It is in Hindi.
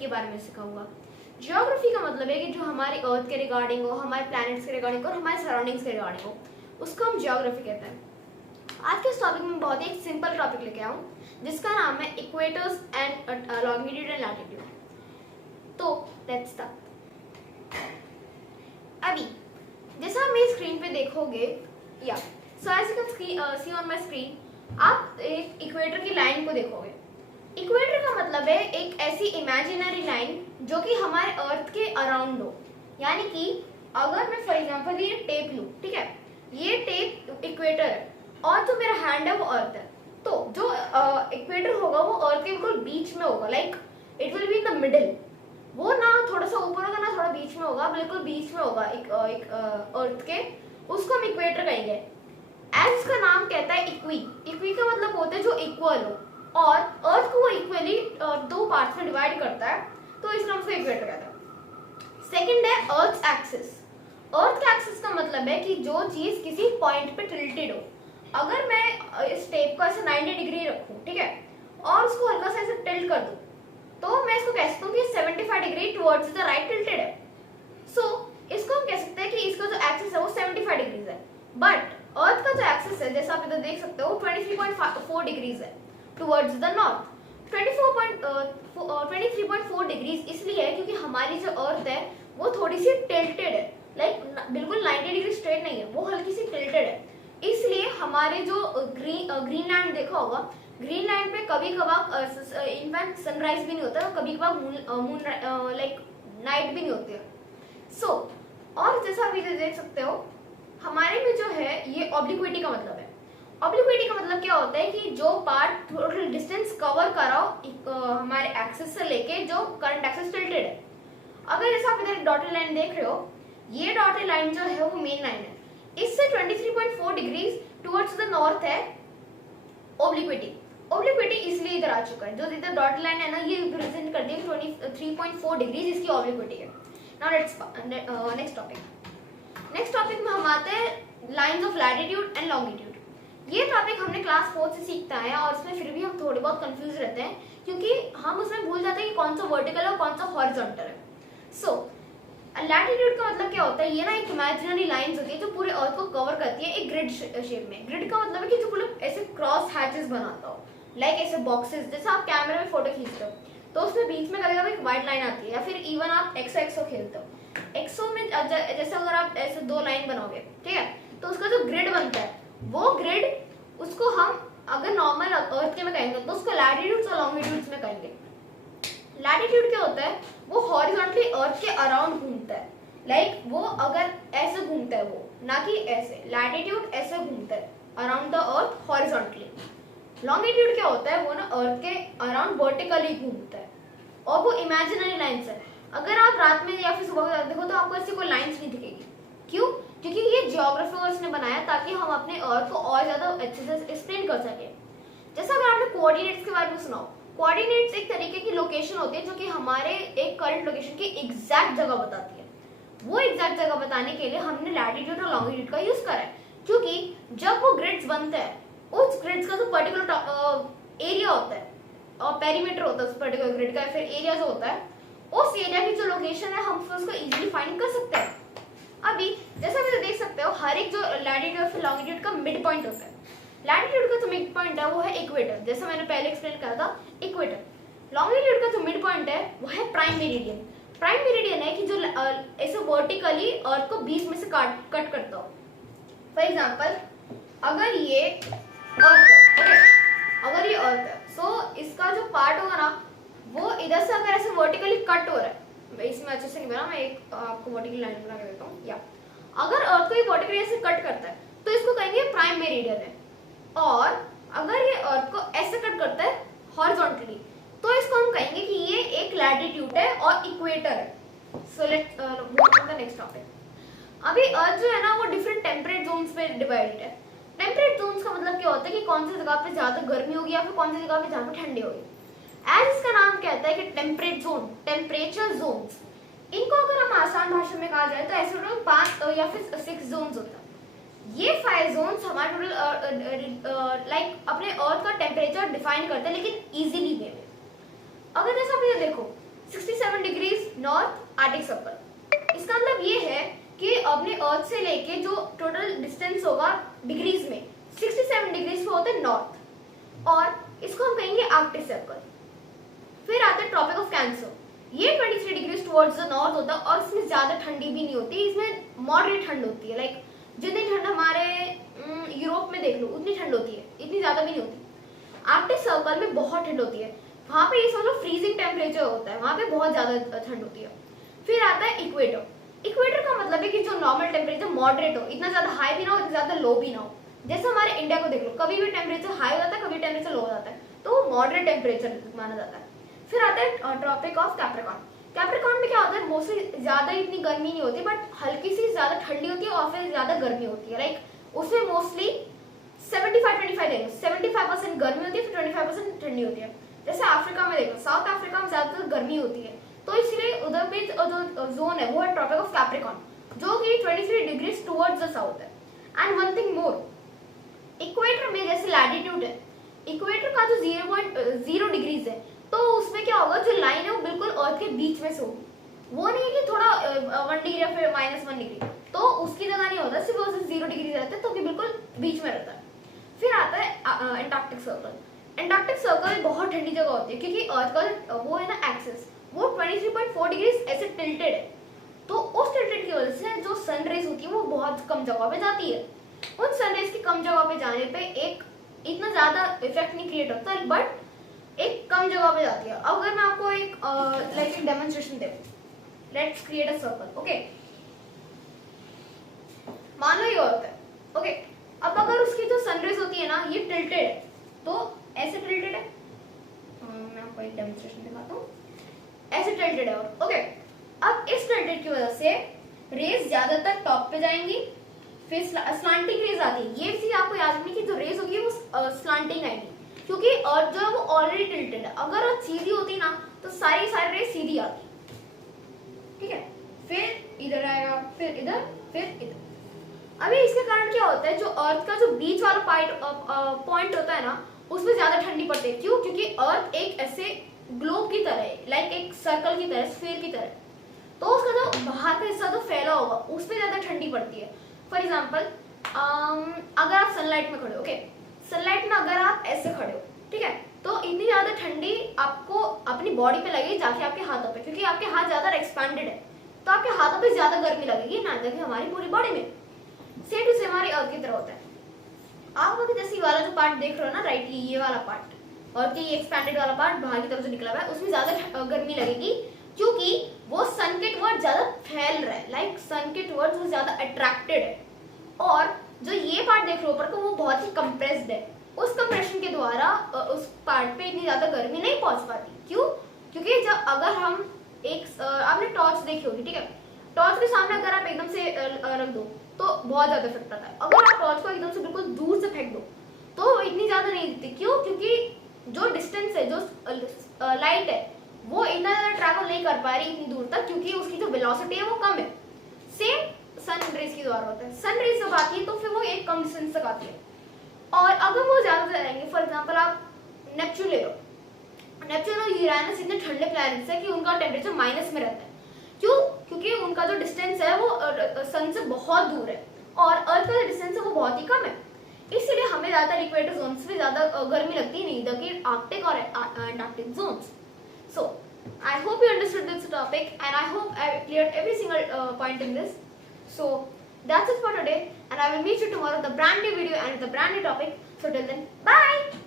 के बारे में सिखाऊंगा। ज्योग्राफी का मतलब है कि जो हमारी अर्थ के रिगार्डिंग हो, हमारे प्लैनेट्स के रिगार्डिंग हो और हमारे सराउंडिंग्स के रिगार्डिंग हो, उसको हम ज्योग्राफी कहते हैं। आज के इस टॉपिक में बहुत ही एक सिंपल टॉपिक लेके आऊँ जिसका नाम है equators and longitude and latitude. तो लेट्स स्टार्ट। अभी जैसा आप मेरी स्क्रीन पे देखोगे, या so as you can see on my screen, आप एक इक्वेटर की लाइन को देखोगे। इक्वेटर का मतलब है एक ऐसी इमेजिनरी लाइन जो कि हमारे अर्थ के अराउंड हो। यानी कि अगर मैं फॉर एग्जांपल ये टेप लूँ, ठीक है, ये टेप इक्वेटर है और जो मेरा हैंड है वो अर्थ है, तो जो इक्वेटर होगा वो अर्थ के बिल्कुल बीच में होगा, like it will be in the middle. वो ना थोड़ा सा ऊपर होगा ना थोड़ा बीच में होगा, बिल्कुल बीच में होगा एक अर्थ के, उसको हम इक्वेटर कहेंगे। एज इसका नाम कहता है इक्वी, इक्वी का मतलब होता है जो इक्वल हो, और अर्थ को वो इक्वली दो पार्ट्स में डिवाइड करता है, तो इस नाम से इक्वेटर कहता है। सेकंड है अर्थ एक्सिस। अर्थ के एक्सिस का मतलब है कि जो चीज किसी पॉइंट पे टिल्टेड हो। अगर मैं इस टेप को ऐसे 90 डिग्री रखूं, ठीक है, और उसको हल्का सा ऐसे टिल्ट कर दूं, तो मैं इसको कह सकता हूँ कि 75 degree towards the right tilted है। सो इसको हम कह सकते हैं कि इसका जो एक्सिस है वो 75 डिग्रीज है। बट अर्थ का जो एक्सिस है, जैसा आप इधर देख सकते हो, 23.4 डिग्रीज है टुवर्ड्स द नॉर्थ। 23.4 डिग्रीज इसलिए है क्योंकि हमारी जो अर्थ है वो थोड़ी सी टिल्टेड है, लाइक बिल्कुल 90 डिग्री स्ट्रेट नहीं है, वो हल्की सी टिल्टेड है। इसलिए हमारे जो ग्रीनलैंड देखा होगा, ग्रीनलैंड पे कभी कभार इनफैक्ट सनराइज भी नहीं होता है, कभी कभार मून लाइक नाइट भी नहीं होती है। सो और जैसा आप इधर देख सकते हो, हमारे में जो है ये ऑब्लिक्विटी का मतलब है। ऑब्लिक्विटी का मतलब क्या होता है कि जो पार्ट टोटल डिस्टेंस कवर कराओ हमारे एक्सिस से लेके जो करंट एक्सिस टिल्टेड है। अगर जैसा आप इधर डॉटेड लाइन देख रहे हो, ये डॉटेड लाइन जो है वो मेन लाइन है, इससे 23.4 डिग्रीज टुवर्ड्स द नॉर्थ है ऑब्लिक्विटी। ऑब्लिक्विटी इसलिए इधर आ चुका है, जो इधर डॉटेड लाइन है ना, ये रिप्रेजेंट करती है 23.4 डिग्रीज इसकी ऑब्लिक्विटी है। Now let's next topic. Next topic में हम आते हैं lines of latitude and longitude. ये टॉपिक हमने क्लास 4 से सीखता है और इसमें फिर भी हम थोड़े बहुत कंफ्यूज रहते हैं क्योंकि हम उसमें भूल जाते हैं कि कौन सा वर्टिकल है और कौन सा हॉरिजॉन्टल है। सो लैटिट्यूड का मतलब क्या होता है, ये ना एक इमेजिनरी लाइंस होती है जो पूरे अर्थ को कवर करती है एक ग्रिड शेप में। ग्रिड का मतलब है कि जो पूरे ऐसे क्रॉस हैचेस बनाता हो, लाइक ऐसे बॉक्सेस, जैसे आप कैमरे में फोटो खींचते हो तो उसमें बीच में कभी कभी एक व्हाइट लाइन आती है, या फिर इवन आप एक्सो खेलते हो, एक्सो में जैसे अगर आप ऐसे दो लाइन बनाओगे, ठीक है, तो उसका जो ग्रिड बनता है वो ग्रिड, उसको हम अगर नॉर्मल अर्थ के में कहेंगे तो उसको लैटिट्यूड्स और लॉन्गिट्यूड्स में कहेंगे। लैटिट्यूड क्या होता है, वो हॉरिजॉन्टली अर्थ के अराउंड घूमता है, लाइक वो अगर ऐसे घूमता है वो, ना कि ऐसे। लैटिट्यूड ऐसे घूमता है around the earth horizontally. Longitude क्या होता है, वो ना अर्थ के अराउंड वर्टिकली घूमता है और वो इमेजिनरी लाइंस है। अगर आप रात में या फिर सुबह देखो तो आपको ऐसी कोई लाइंस नहीं दिखेगी। क्यों? क्योंकि ये जियोग्राफर्स ने बनाया ताकि हम अपने अर्थ को और ज्यादा अच्छे से एक्सप्लेन कर सके। जैसा अगर आपने कोऑर्डिनेट्स के बारे में सुना हो, कोऑर्डिनेट्स एक तरीके की लोकेशन होती है जो कि हमारे एक करंट लोकेशन की एग्जैक्ट जगह बताती है। वो एग्जैक्ट जगह बताने के लिए हमने लैटिट्यूड और लॉन्गिट्यूड का यूज करा है, क्योंकि जब वो ग्रिड्स बनते हैं, उस ग्रिड्स का जो पर्टिकुलर एरिया होता है और पेरीमीटर होता है उस पर्टिकुलर ग्रिड का, फिर एरिया जो होता है, उस एरिया की जो लोकेशन है हम उसको इजीली फाइंड कर सकते हैं। अभी जैसा आप देख सकते हो, हर एक जो लैटिट्यूड और लॉन्गिट्यूड का मिड पॉइंट होता है। लैटिट्यूड का जो मिड पॉइंट है वो है इक्वेटर, जैसा मैंने पहले एक्सप्लेन करा था, इक्वेटर। लॉन्गिट्यूड का जो मिड पॉइंट है वो है प्राइम मेरिडियन। प्राइम मेरिडियन है कि जो ऐसे वर्टिकली अर्थ को बीच में से कट करता हो। फॉर एग्जांपल अगर ये अर्थ है, ओके, अगर ये अर्थ है, सो इसका जो पार्ट होगा ना वो इधर से अगर ऐसे वर्टिकली कट हो रहा है, इसमें अच्छे से नहीं बना, मैं एक आपको वर्टिकल लाइन बना के देता हूँ। या अगर अर्थ को ये वर्टिकली ऐसे कट करता है तो इसको कहेंगे प्राइम मेरिडियन है, और अगर ये अर्थ को ऐसे कट करता है हॉरिजॉन्टली तो इसको हम कहेंगे कि ये एक लैटिट्यूड है और इक्वेटर है। So let's move on the next topic. अभी अर्थ जो है ना वो डिफरेंट टेम्परेट जोन्स में डिवाइडेड है। टेम्परेट जोन्स का मतलब क्या होता है कि कौन सी जगह पे ज्यादा गर्मी होगी या फिर कौन सी जगह पे ज्यादा ठंडी होगी। एज इसका नाम कहता है कि टेम्परेट जोन, टेम्परेचर जोन्स, इनको अगर हम आसान भाषा में कहा जाए तो ऐसे टोटल 5 या फिर 6 जोन्स होता है। ये 5 जोन्स हमारे टोटल लाइक अपने अर्थ का टेम्परेचर डिफाइन करते हैं, लेकिन इजीली वे में। अगर जैसा आप ये देखो, 67 डिग्रीज नॉर्थ आर्टिक सर्कल। इसका मतलब ये है कि अपने अर्थ से लेके जो टोटल डिस्टेंस होगा डिग्रीज में 67 डिग्रीज पे होते हैं नॉर्थ, और इसको हम कहेंगे आर्कटिक सर्कल। फिर आता है ट्रॉपिक ऑफ कैंसर। ये 23 डिग्रीज टुवर्ड्स द नॉर्थ होता है और इसमें ज्यादा ठंडी भी नहीं होती, इसमें मॉडरेट ठंड होती है। लाइक जितनी ठंड हमारे यूरोप में देख लो उतनी ठंड होती है, इतनी ज्यादा भी नहीं होती। आर्कटिक सर्कल में बहुत ठंड होती है, वहां पे ये समझो फ्रीजिंग टेम्परेचर होता है, वहां पे बहुत ज्यादा ठंड होती है। फिर आता है इक्वेटर। इक्वेटर का मतलब है कि जो नॉर्मल टेम्परेचर मॉडरेट हो, इतना ज्यादा हाई भी ना हो, इतना ज्यादा लो भी ना हो। जैसे हमारे इंडिया को देख लो, कभी भी टेम्परेचर हाई हो जाता है, कभी टेम्परेचर लो हो जाता है, तो वो मॉडरेट टेम्परेचर माना जाता है। फिर आता है ट्रॉपिक ऑफ कैप्रिकॉर्न। कैप्रिकॉर्न में क्या होता है, मोस्टली ज्यादा इतनी गर्मी नहीं होती, बट हल्की सी ज्यादा ठंडी होती है और फिर ज्यादा गर्मी होती है। लाइक उसमें मोस्टली 75-25 देंगे, 75% गर्मी होती है, फिर 25% ठंडी होती है। जैसे अफ्रीका में देखो, साउथ अफ्रीका में ज्यादातर गर्मी होती है, तो इसलिए उधर पे जो जोन है वो है ट्रॉपिक ऑफ कैप्रिकॉर्न, जो कि 23 डिग्रीज टुवर्ड्स द साउथ है। And one thing more, equator में जैसे लैटिट्यूड है, इक्वेटर का जो 0.0 डिग्रीज है, तो उसमें क्या होगा, जो लाइन है वो बिल्कुल अर्थ के बीच में से होगी। वो नहीं है कि थोड़ा 1 डिग्री या फिर -1 डिग्री, तो उसकी जगह नहीं होता, सिर्फ 0 डिग्री रहता है, तो कि बिल्कुल बीच में रहता है। फिर आता है एंटार्क्टिक सर्कल। एंटार्क्टिक सर्कल बहुत ठंडी जगह होती है, क्योंकि अर्थ का वो है ना एक्सिस, वो 23.4 डिग्रीज ऐसे टिल्टेड है, तो उस टिल्टेड की वजह से जो सन रेज होती है वो बहुत कम जगह पे जाती है। उन सन रेज की कम जगह पे जाने पे एक इतना ज्यादा इफेक्ट नहीं क्रिएट होता, बट एक कम जगह पे जाती है। अब अगर मैं आपको एक लाइक एक demonstration they, let's create a circle, okay. मान लो ये अर्थ है, ओके। अब अगर उसकी जो सनरेज होती है ना, ये टिल्टेड है, तो ऐसे टिल्टेड है, मैं आपको एक डेमोन्स्ट्रेशन दिखाता हूँ, ऐसे टिल्टेड है, ओके। अब इस टिल्टेड की वजह से रेज ज्यादातर टॉप पे जाएंगी, फिर स्लांटिंग रेज आती है। ये चीज आपको याद रखनी कि जो रेज होगी वो स्लांटिंग आएगी, क्योंकि अर्थ जो है वो ऑलरेडी टिल्टेड है। अगर अर्थ सीधी होती ना, तो सारी रेज सीधी आती, ठीक है। फिर इधर आएगा, फिर इधर, फिर इधर। अभी इसके कारण क्या होता है, जो अर्थ का जो बीच वाला पॉइंट होता है ना, उसमें ज्यादा ठंडी पड़ती है। क्यों? क्योंकि अर्थ एक ऐसे ग्लोब की तरह है, लाइक एक सर्कल की तरह, स्फीयर की तरह, तो उसका जो बाहर का हिस्सा जो फैला होगा उसमें ज्यादा ठंडी पड़ती है। फॉर एग्जाम्पल, अगर आप सनलाइट में खड़े हो, ओके, सनलाइट में अगर आप ऐसे खड़े हो, ठीक है, तो इतनी ज्यादा ठंडी आपको अपनी बॉडी पे लगेगी, जाके आपके हाथों पे, क्योंकि आपके हाथ ज्यादा एक्सपैंडेड है, तो आपके हाथों पे ज्यादा गर्मी लगेगी ना, जाके हमारी पूरी बॉडी में। सेम टू सेम हमारी अर्थ की तरह होता है। आप लोग जैसे ये वाला जो पार्ट देख रहे हो ना, राइट, ये वाला पार्ट और ये एक्सपैंडेड वाला पार्ट बाहर की तरफ से निकला हुआ है, उसमें ज्यादा गर्मी लगेगी, क्योंकि वो सन के टुवर्ड्स ज्यादा फैल रहा है, लाइक सन के टुवर्ड्स वो ज्यादा अट्रैक्टेड है। और जो ये पार्ट देख रहे हो ऊपर को, वो बहुत ही कंप्रेस्ड है, उस कंप्रेशन के द्वारा उस पार्ट पे इतनी ज्यादा गर्मी नहीं पहुंच पाती। क्यों? क्योंकि जब अगर हम एक आपने टॉर्च देखी होगी, ठीक है, टॉर्च के सामने अगर आप एकदम से रख दो तो बहुत ज्यादा इफेक्ट आता है। अगर आप टॉर्च को एकदम से बिल्कुल दूर से फेंक दो तो इतनी ज्यादा नहीं दिखती। क्यों? क्योंकि जो डिस्टेंस है, जो लाइट है, वो इतना ज्यादा ट्रैवल नहीं कर पा रही इतनी दूर तक, क्योंकि उसकी जो वेलोसिटी है वो कम है। सेम सन रेज के द्वारा होता है। सन रेज जब आती है तो फिर वो एक कम डिस्टेंस तक आती है, और अगर वो ज्यादा जाएंगे, फॉर एग्जाम्पल आप नेपच्यून ले लो, नेपच्यून और यूरेनस इतने ठंडे प्लैनेट्स है कि उनका टेम्परेचर माइनस में रहता है। क्यों? क्योंकि उनका जो डिस्टेंस है वो सन से बहुत दूर है, और अर्थ का जो डिस्टेंस है वो बहुत ही कम है। इसलिए हमें ज्यादातर इक्वेटर जोन्स में ज्यादा गर्मी लगती नहीं, जबकि आर्कटिक और Antarctic zones. So I hope you understood this topic, and I hope I cleared every single point in this. So that's it for today, and I will meet you tomorrow with a brand new video and with a brand new topic. So till then, bye.